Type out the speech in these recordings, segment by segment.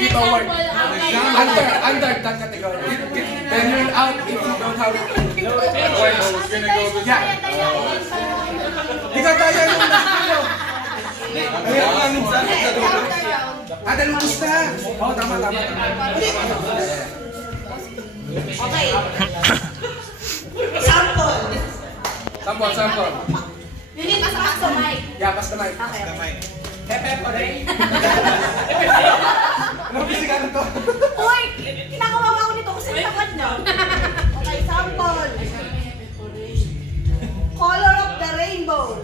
Keep a word. Under that category. Then you're out if you don't have it. Yeah. Di ka kaya yung nasa ayaw nga minsan sa dulo. Lubos na. Oo, tama. Okay. Sample. Sample. You need to pass the mic. Yeah, pass the mic. Okay. Pepe pa rin. Ano bisigan to? Uy! Kinakawawa ko nito kasi tapat niya. Okay, sample. Color of the rainbow.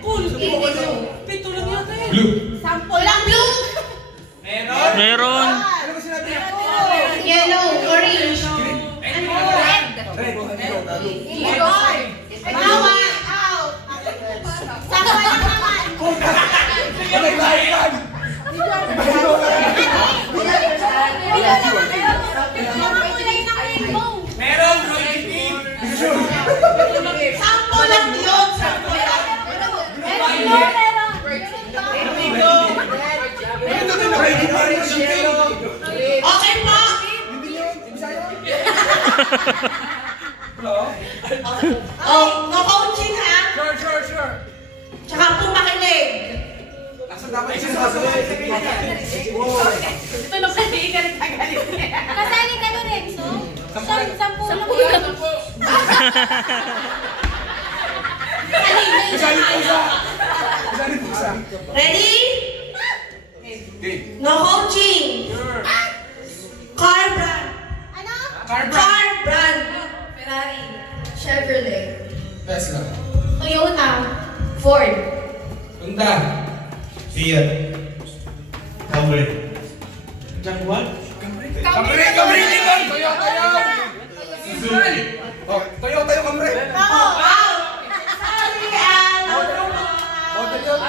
Cool. Pito lang yata eh. Sample lang blue. Meron. Ano ba sinabi niya? Yellow, orange. Red. Red. Bawa. Out. Sample lang naman. Nag-live. Meron, Roy Team. Sample lang yun. Sample lang. Meron. Okay po. Oh, no coaching ha. Sure. Tsaka po makinig. Nasaan dapat yung sinasabi? Ito nung sabihin ka nagkagalit. Kasali ka nun, Renzo? Sampu lang Sampu yun. lang po. Isali po isa. Ready? Okay. No coaching. Car brand. Ano? Car brand. Ferrari. Chevrolet. Tesla. Toyota. Ford. Honda. Fiat. Camry. Jaguar. Camry din! Toyota yun! Suzuki. Oh, Toyota yung Camry. Out. Sorry, Model yun.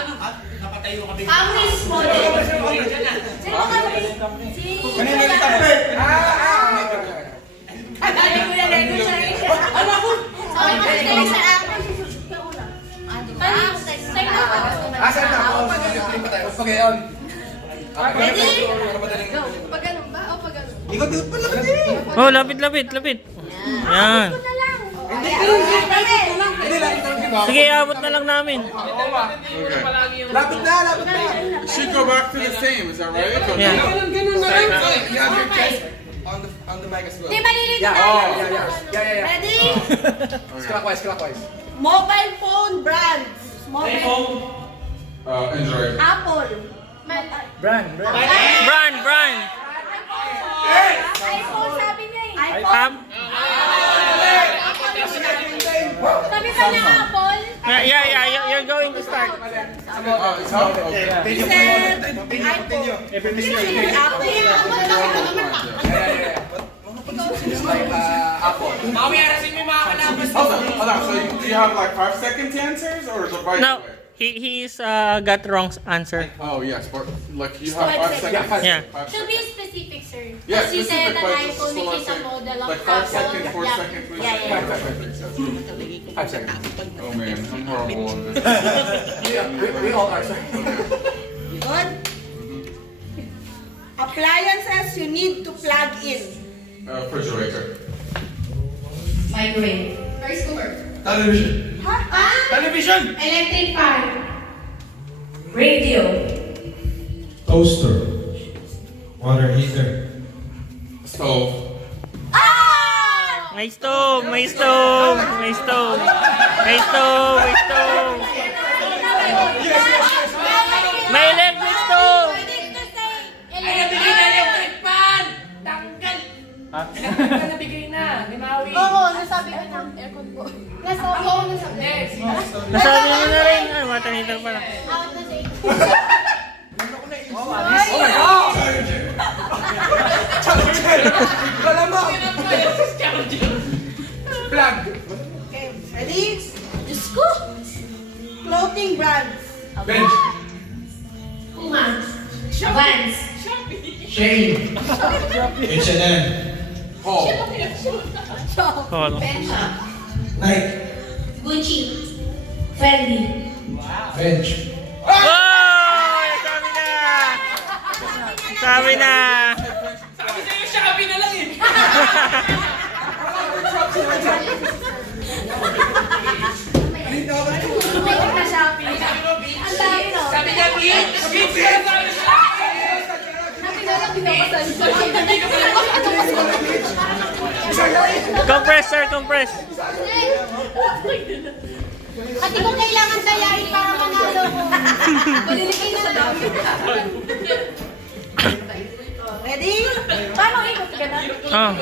Napatayo kami. Camry's model. Sino ka Si... Kanina yung Camry. Kagali ko yan, Renzo siya rin siya. Ano ako? Sorry, kasi dahil sa akin. Asan na ako? Pag yun. Ready? Go. Pag ganun ba? O pag ganun? Ikot pa lang din. Oh, lapit. Yan. Ito na lang. Hindi lang ito. Sige, abot na lang namin. Lapit na. Should go back to the same, is that right? Yeah. You have your chest on the mic as well. Di malilito Yeah, tayo. yeah. Ready? Clockwise. Mobile phone brands. Mobile phone. Android. Apple. Brand. Brand. iPhone sabi niya eh. Up. Sabi pa niya Apple. Yeah, you're going to start. It's up? Okay. He said iPhone. Apple. Mami, arasin mo yung mga kanabas. Hold on. So do you have like 5 seconds to answers or the right No, way? he's got wrong answer. Oh yes, but like you have 5 seconds. Yeah. 5 To be seconds. specific, sir. Yeah, Because you said specific, that but iPhone just which is a like- model of like 5 Apple. seconds, 4 Yeah. seconds, 3 Yeah, seconds. 5 seconds. Oh man, I'm horrible on this. We all are, sorry. Good. Appliances you need to plug in. Refrigerator. Microwave. Rice cooker. Television. Television! Electric fan. Radio. Toaster. Water heater. Stove. May stove. May electric stove. Ay, nabigay na electric fan! Tanggal! Electric fan nabigay na. Ni Maui. Oo, nasabi ko na. Aircon po. Nasabi ko na sabi. Next. Nasabi mo na rin. Ay, water heater pala. Out na say. Oh my God! Malamang! Plug! Okay, ready? Diyos ko. Clothing brands. Bench! Puma. Vans. Shane. H&M. Paul. Call. Bencha. Nike. Gucci. Fendi. Bench. Oh! Nasabi na! Sabi na. Sabi sa'yo, Shopee na lang eh. Tumingin na Shopee. Ang dami, no? Sabi niya, Beach! Beach ka na sabi siya! Nakilala binabasan. Compress, sir, compress. At kung kailangan dayain para manalo ko. Paliligay na lang. Ready? Paano ikot ka na? Oh.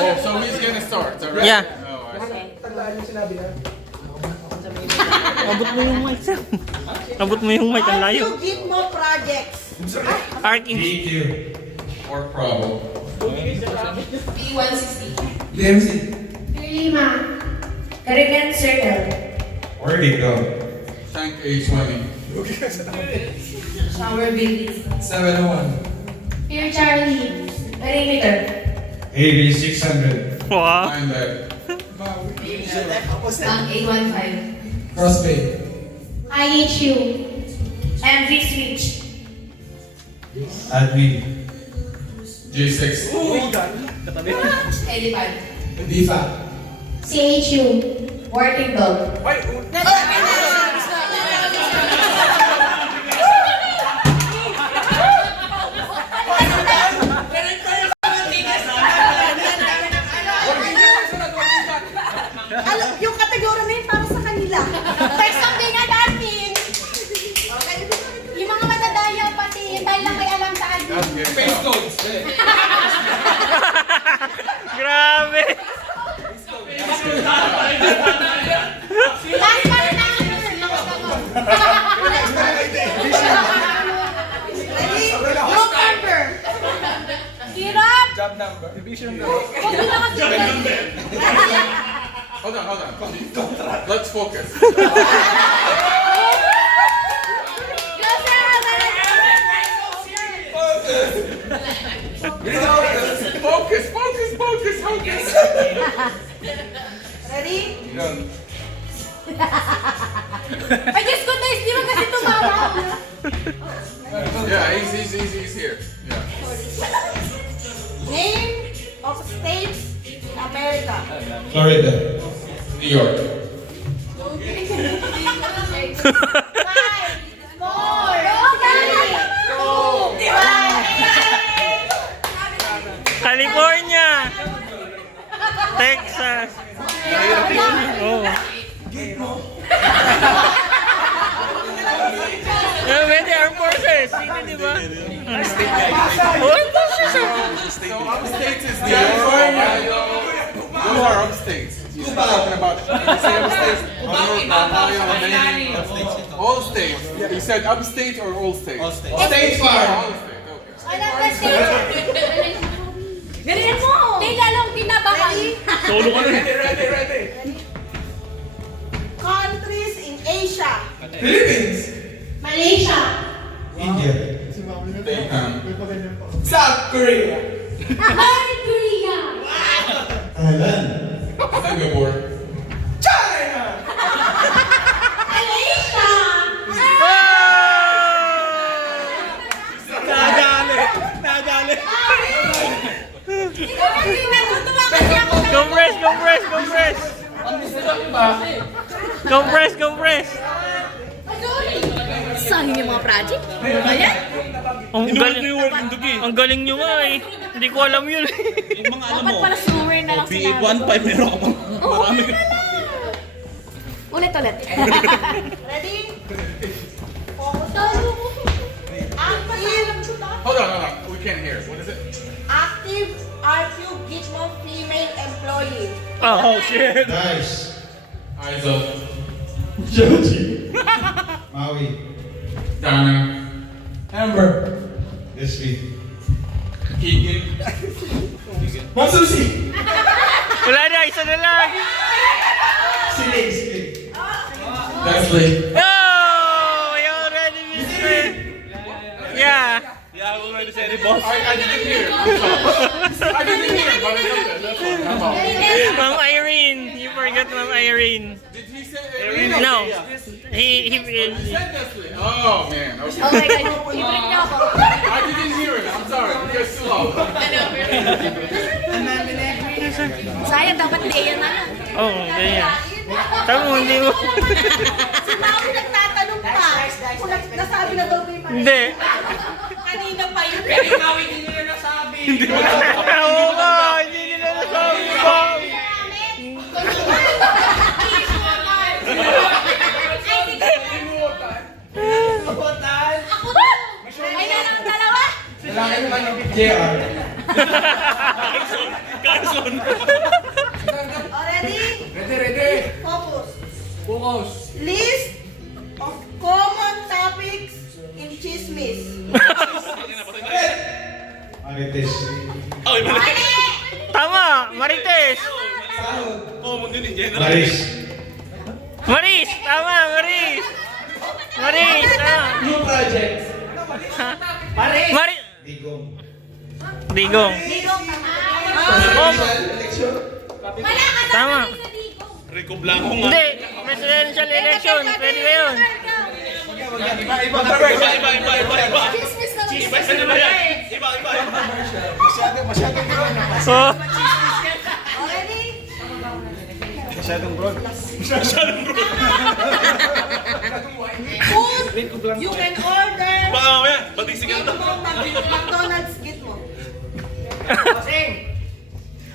Oh, so he's gonna start, alright? Yeah. Oh, I see. Tandaan yung sinabi na. Abot mo yung mic, sir. Abot mo yung mic, ang layo. You get more projects. Arkin. DQ. Or problem. B160. DMC. Lima. Caribbean Circle. Where'd he go? Tank A20. Shower babies. 701. Dear Charlie. Perimeter. AB 600. Wow. Find that. A15. Crossbay. IHU. MV Switch. Admin. J6. 85. Diva. CHU. Working Dog. Yung kategorya na yun para sa kanila. Text something at admin. Yung mga matadaya pati dahil lang may alam sa admin. That's good. Face codes. Grabe. Last part number. Ready? Group number. Hirap. Job number. Division number. Huwag mo na kasi. Hold on. Let's focus. Focus. Ready? Yun. Ay, Diyos ko, Diyos, di mo kasi tumawa. Yeah, he's here. Yeah. Name of states in America. Florida. New York. 5, 4, 3, 2, 1. California. Texas. Oh. Pwede, Armed Forces. Sino, di ba? Oh, Armed Forces. So upstate is New York, Ohio. Those are upstates. You're talking about you say upstate, New York, Ohio, Maine. All states. You said upstate or all states? All states. State Farm. All states. Okay. Alam ka, state. Ganyan mo. Hindi lalong tinabakan. Ready. Countries in Asia. Philippines. Malaysia. India. Vietnam. South Korea. North Korea. Thailand. Singapore. China. Malaysia. Nadali. Ikaw kasi natutuwa kasi ako. Compress. Sayang yung mga project. Ayan. Ang galing nyo nga eh. Hindi ko alam yun. Dapat pala sewer na lang sila. B15 meron ako. Marami. Ulit. Ready? Talo ko. Active. Hold on. We can't hear. What is it? Active RQ Gitmo female employee. Oh, shit. Dice. ISO. Joji. Maui. Donna. Amber. Leslie. Keegan. Masusi. Wala na, isa na lang. Silig. Leslie. Oh, I already missed it. Yeah. Yeah, ako ready sa boss. I didn't hear. I'm sorry. I didn't hear, but I got that. That's all. I'm out. Ma'am Irene. You forgot Ma'am Irene. Did he say Irene? No. He He said Leslie. Oh man. Okay. Oh my God. Ibig na ako. I didn't Sayang, dapat Lea na lang. Oo, ganyan. Tama, hindi mo. Si Maui nagtatanong pa. Kung nasabi na daw ba yung Hindi. kanina pa yun. Pero ikaw hindi nila nasabi. Oo nga, hindi nila nasabi ba? Ako ba? Ay na lang ang dalawa. Lalaki naman yung JR. Carson. Already? Ready. Focus. Focus. List of common topics in chismis. Marites. Tama, Marites. Maris. Maris, tama, Maris. Maris, tama. New project. Mari... Digong. Digong. Digong tama. Election. Wala ka Tama. Rico Blanco nga. Hindi, presidential election. Pwede ba yun? Iba. Chismis na lang. Ano ba yan? Iba. Masyadong broad. Oh, Already? Masyadong broad. Food you can order Baka mamaya, patisigan na. McDonald's git mo.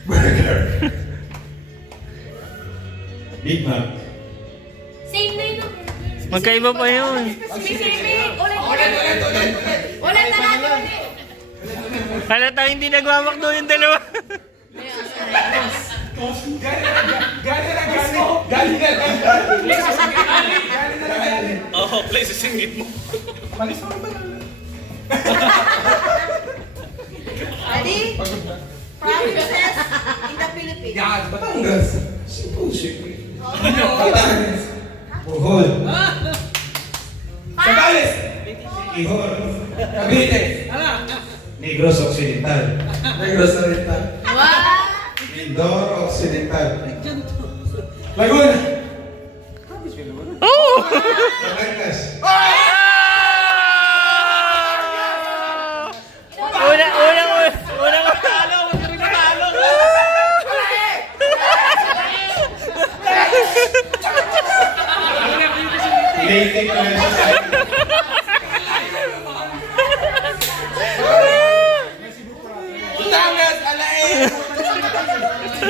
Burger. Big Mac. Same na yun. magkaiba pa yun. Specific. Ulit na natin. Halata hindi nagmamakdo yung dalawa. Galing na lang. Oo, please, isingit mo. Malis mo ba? Ready? Provinces in the Philippines. Yan, Batangas. Cebu, Bohol. Sambales. Ihor. Cavite. Negros Occidental. Negros Oriental. Mindoro Occidental. Laguna. Oh! Batangas. Unang Talo, huwag ka rin natalo. Leyte Palacio.